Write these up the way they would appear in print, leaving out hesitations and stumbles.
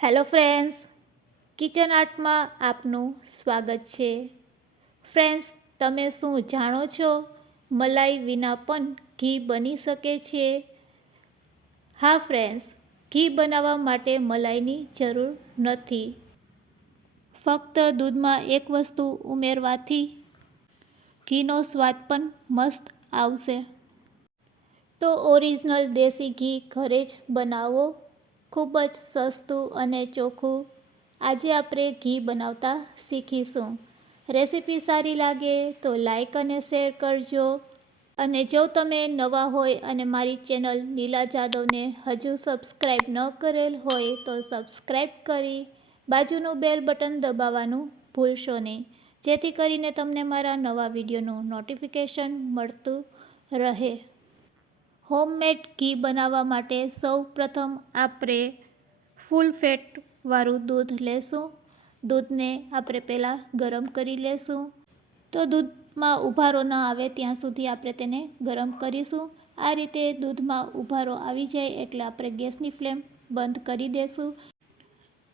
Hello friends, kitchen આર્ટમાં આપનું સ્વાગત છે. ફ્રેન્ડ્સ, તમે શું જાણો છો? મલાઈ વિના પણ ઘી બની શકે છે. હા ફ્રેન્ડ્સ, ઘી બનાવવા માટે મલાઈની જરૂર નથી. ફક્ત દૂધમાં એક વસ્તુ ઉમેરવાથી ઘીનો સ્વાદ પણ મસ્ત આવશે. તો ઓરિજિનલ દેશી ઘી ઘરે જ બનાવો. ખૂબ જ સસ્તું અને ચોખ્ખું. આજે આપણે ઘી બનાવતા શીખીશું. રેસીપી સારી લાગે તો લાઈક અને શેર કરજો. અને જો તમે નવા હોય અને મારી ચેનલ નીલા જાદવને હજુ સબસ્ક્રાઈબ ન કરેલ હોય તો સબસ્ક્રાઈબ કરી બાજુનું બેલ બટન દબાવવાનું ભૂલશો નહીં, જેથી કરીને તમને મારા નવા વિડીયોનું નોટિફિકેશન મળતું રહે. હોમમેડ ઘી બનાવવા માટે સૌ પ્રથમ આપણે ફૂલ ફેટવાળું દૂધ લેશું. દૂધને આપણે પહેલાં ગરમ કરી લેશું. તો દૂધમાં ઉભારો ન આવે ત્યાં સુધી આપણે તેને ગરમ કરીશું. આ રીતે દૂધમાં ઉભારો આવી જાય એટલે આપણે ગેસની ફ્લેમ બંધ કરી દેશું.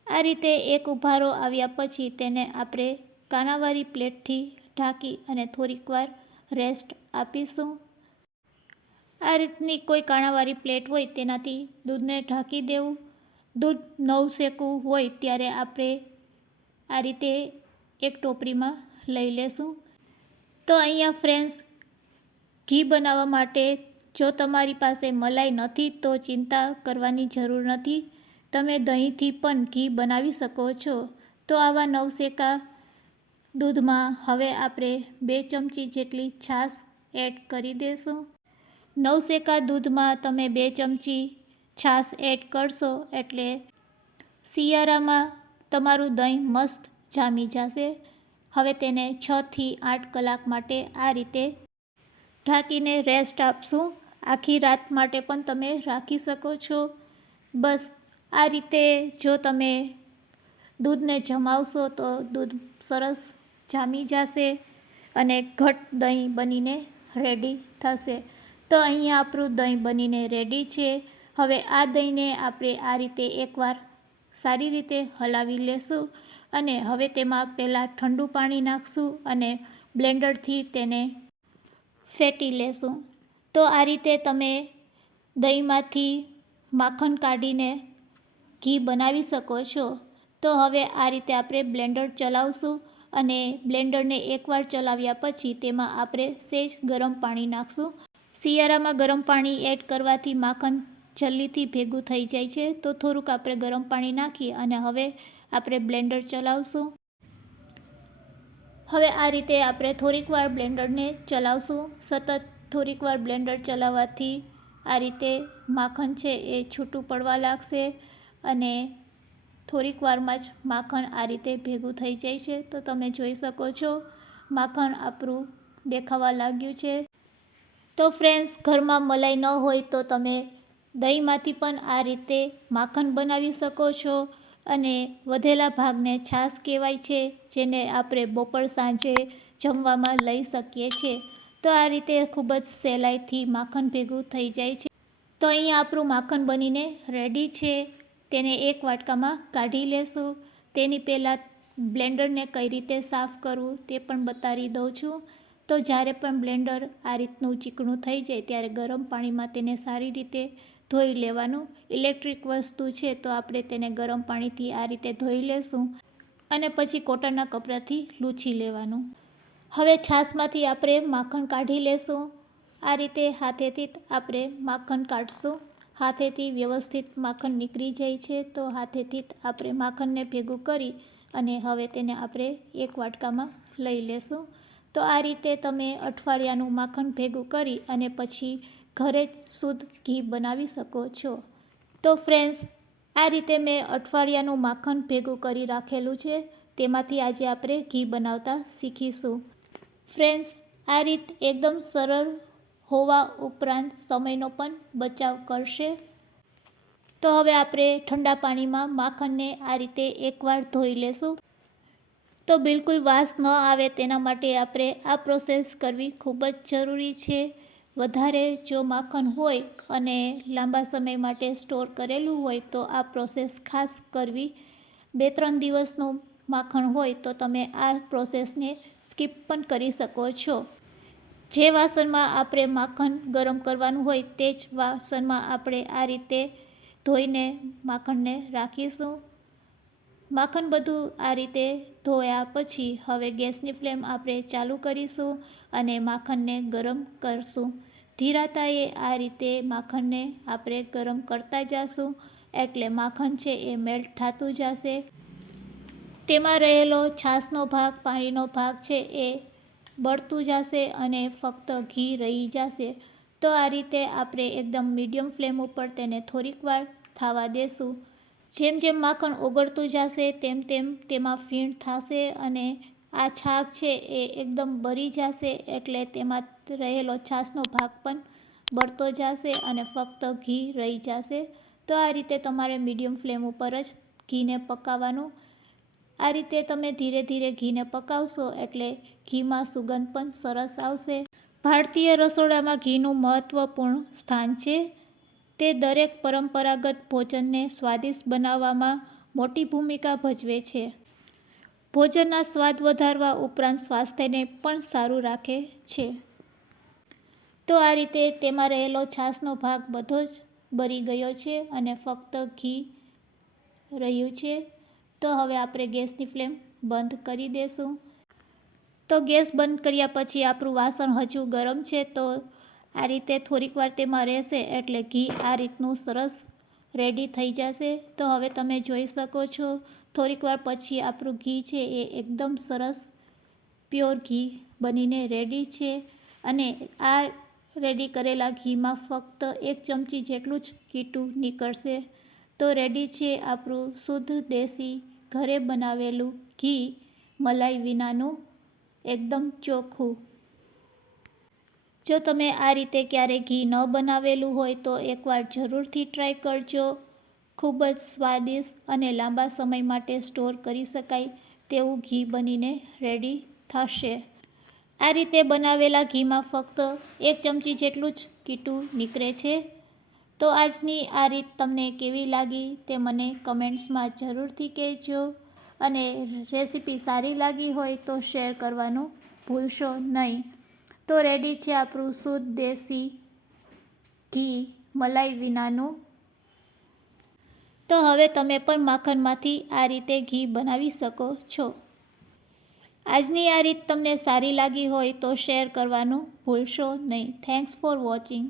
આ રીતે એક ઉભારો આવ્યા પછી તેને આપણે કાણાવાળી પ્લેટથી ઢાંકી અને થોડીક વાર રેસ્ટ આપીશું. આ રીતની કોઈ કાણાવાળી પ્લેટ હોય તેનાથી દૂધને ઢાંકી દેવું. દૂધ નવશેકું હોય ત્યારે આપણે આ રીતે એક ટોપરીમાં લઈ લેશું. તો અહીંયા ફ્રેન્ડ્સ, ઘી બનાવવા માટે જો તમારી પાસે મલાઈ નથી તો ચિંતા કરવાની જરૂર નથી. તમે દહીંથી પણ ઘી બનાવી શકો છો. તો આવા નવશેકા દૂધમાં હવે આપણે 2 ચમચી જેટલી છાશ એડ કરી દઈશું. નવશેકા દૂધમાં તમે 2 ચમચી છાશ એડ કરશો એટલે શિયાળામાં તમારું દહીં મસ્ત જામી જશે. હવે તેને 6 થી 8 કલાક માટે આ રીતે ઢાંકીને રેસ્ટ આપશું. આખી રાત માટે પણ તમે રાખી શકો છો. બસ આ રીતે જો તમે દૂધને જમાવશો તો દૂધ સરસ જામી જશે અને ઘટ દહીં બનીને રેડી થશે. તો અહીંયા આપણું દહીં બનીને રેડી છે. હવે આ દહીંને આપણે આ રીતે એકવાર સારી રીતે હલાવી લેશું અને હવે તેમાં પહેલાં ઠંડુ પાણી નાખશું અને બ્લેન્ડરથી તેને ફેટી લેશું. તો આ રીતે તમે દહીંમાંથી માખણ કાઢીને ઘી બનાવી શકો છો. તો હવે આ રીતે આપણે બ્લેન્ડર ચલાવશું અને બ્લેન્ડરને એકવાર ચલાવ્યા પછી તેમાં આપણે સહેજ ગરમ પાણી નાખશું. શિયાળામાં ગરમ પાણી એડ કરવાથી માખણ જલ્દીથી ભેગું થઈ જાય છે. તો થોડુંક આપણે ગરમ પાણી નાખી અને હવે આપણે બ્લેન્ડર ચલાવશું. હવે આ રીતે આપણે થોડીક વાર બ્લેન્ડરને ચલાવશું. સતત થોડીક વાર બ્લેન્ડર ચલાવવાથી આ રીતે માખણ છે એ છૂટું પડવા લાગશે અને થોડીક વારમાં જ માખણ આ રીતે ભેગું થઈ જાય છે. તો તમે જોઈ શકો છો માખણ આપણું દેખાવા લાગ્યું છે. તો ફ્રેન્ડ્સ, ઘરમાં મલાઈ ન હોય તો તમે દહીંમાંથી પણ આ રીતે માખણ બનાવી શકો છો. અને વધેલા ભાગને છાશ કહેવાય છે, જેને આપણે બપોર સાંજે જમવામાં લઈ શકીએ છીએ. તો આ રીતે ખૂબ જ સહેલાઈથી માખણ ભેગું થઈ જાય છે. તો અહીંયા આપણું માખણ બનીને રેડી છે. તેને એક વાટકામાં કાઢી લેશું. તેની પહેલાં બ્લેન્ડરને કઈ રીતે સાફ કરવું તે પણ બતાવી દઉં છું. તો જ્યારે પણ બ્લેન્ડર આ રીતનું ચીકણું થઈ જાય ત્યારે ગરમ પાણીમાં તેને સારી રીતે ધોઈ લેવાનું. ઇલેક્ટ્રિક વસ્તુ છે તો આપણે તેને ગરમ પાણીથી આ રીતે ધોઈ લેશું અને પછી કોટનના કપડાથી લૂછી લેવાનું. હવે છાશમાંથી આપણે માખણ કાઢી લેશું. આ રીતે હાથેથી જ આપણે માખણ કાઢશું. હાથેથી વ્યવસ્થિત માખણ નીકળી જાય છે. તો હાથેથી જ આપણે માખણને ભેગું કરી અને હવે તેને આપણે એક વાટકામાં લઈ લેશું. તો આ રીતે તમે અઠવાડિયાનું માખણ ભેગું કરી અને પછી ઘરે જ શુદ્ધ ઘી બનાવી શકો છો. તો ફ્રેન્ડ્સ, આ રીતે મેં અઠવાડિયાનું માખણ ભેગું કરી રાખેલું છે. તેમાંથી આજે આપણે ઘી બનાવતા શીખીશું. ફ્રેન્ડ્સ, આ રીત એકદમ સરળ હોવા ઉપરાંત સમયનો પણ બચાવ કરશે. તો હવે આપણે ઠંડા પાણીમાં માખણને આ રીતે એકવાર ધોઈ લેશું. તો બિલકુલ વાસ ન આવે તેના માટે આપણે આ પ્રોસેસ કરવી ખૂબ જ જરૂરી છે. વધારે જો માખણ હોય અને લાંબા સમય માટે સ્ટોર કરેલું હોય તો આ પ્રોસેસ ખાસ કરવી. 2-3 દિવસનું માખણ હોય તો તમે આ પ્રોસેસને સ્કીપ પણ કરી શકો છો. જે વાસણમાં આપણે માખણ ગરમ કરવાનું હોય તે જ વાસણમાં આપણે આ રીતે ધોઈને માખણને રાખીશું. માખણ બધું આ રીતે ધોયા પછી હવે ગેસની ફ્લેમ આપણે ચાલુ કરીશું અને માખણને ગરમ કરશું. ધીરા તાઈએ આ રીતે માખણને આપણે ગરમ કરતા જઈશું એટલે માખણ છે એ મેલ્ટ થતું જશે. તેમાં રહેલો છાશનો ભાગ, પાણીનો ભાગ છે એ બળતું જશે અને ફક્ત ઘી રહી જશે. તો આ રીતે આપણે એકદમ મીડિયમ ફ્લેમ ઉપર તેને થોડીક વાર થવા દેશું. જેમ જેમ માખણ ઓગળતું જશે તેમ તેમ તેમાં ફીણ થશે અને આ છાશ છે એ એકદમ બળી જશે એટલે તેમાં રહેલો છાશનો ભાગ પણ બળતો જશે અને ફક્ત ઘી રહી જશે. તો આ રીતે તમારે મીડિયમ ફ્લેમ ઉપર જ ઘીને પકાવવાનું. આ રીતે તમે ધીરે ધીરે ઘીને પકાવશો એટલે ઘીમાં સુગંધ પણ સરસ આવશે. ભારતીય રસોડામાં ઘીનું મહત્વપૂર્ણ સ્થાન છે. તે દરેક પરંપરાગત ભોજનને સ્વાદિષ્ટ બનાવવામાં મોટી ભૂમિકા ભજવે છે. ભોજનના સ્વાદ વધારવા ઉપરાંત સ્વાસ્થ્યને પણ સારું રાખે છે. તો આ રીતે તેમાં રહેલો છાશનો ભાગ બધો જ બળી ગયો છે અને ફક્ત ઘી રહ્યું છે. તો હવે આપણે ગેસની ફ્લેમ બંધ કરી દઈશું. તો ગેસ બંધ કર્યા પછી આપણું વાસણ હજુ ગરમ છે તો આ રીતે થોડીક વાર તેમાં રહેશે એટલે ઘી આ રીતનું સરસ રેડી થઈ જશે. તો હવે તમે જોઈ શકો છો થોડીક વાર પછી આપણું ઘી છે એ એકદમ સરસ પ્યોર ઘી બનીને રેડી છે અને આ રેડી કરેલા ઘીમાં ફક્ત 1 ચમચી જેટલું જ કીટું નીકળશે. તો રેડી છે આપણું શુદ્ધ દેશી ઘરે બનાવેલું ઘી, મલાઈ વિનાનું, એકદમ ચોખ્ખું. જો તમે આ રીતે ક્યારેય ઘી ન બનાવેલું હોય તો એકવાર જરૂરથી ટ્રાય કરજો. ખૂબ જ સ્વાદિષ્ટ અને લાંબા સમય માટે સ્ટોર કરી શકાય તેવું ઘી બનીને રેડી થશે. આ રીતે બનાવેલા ઘીમાં ફક્ત 1 ચમચી જેટલું જ કીટું નીકળે છે. તો આજની આ રીત તમને કેવી લાગી તે મને કમેન્ટ્સમાં જરૂરથી કહેજો અને રેસીપી સારી લાગી હોય તો શેર કરવાનું ભૂલશો નહીં. તો રેડી છે આપણું શુદ્ધ દેશી ઘી, મલાઈ વિનાનું. તો હવે તમે પણ માખણમાંથી આ રીતે ઘી બનાવી શકો છો. આજની આ રીત તમને સારી લાગી હોય તો શેર કરવાનું ભૂલશો નહીં. Thanks for watching.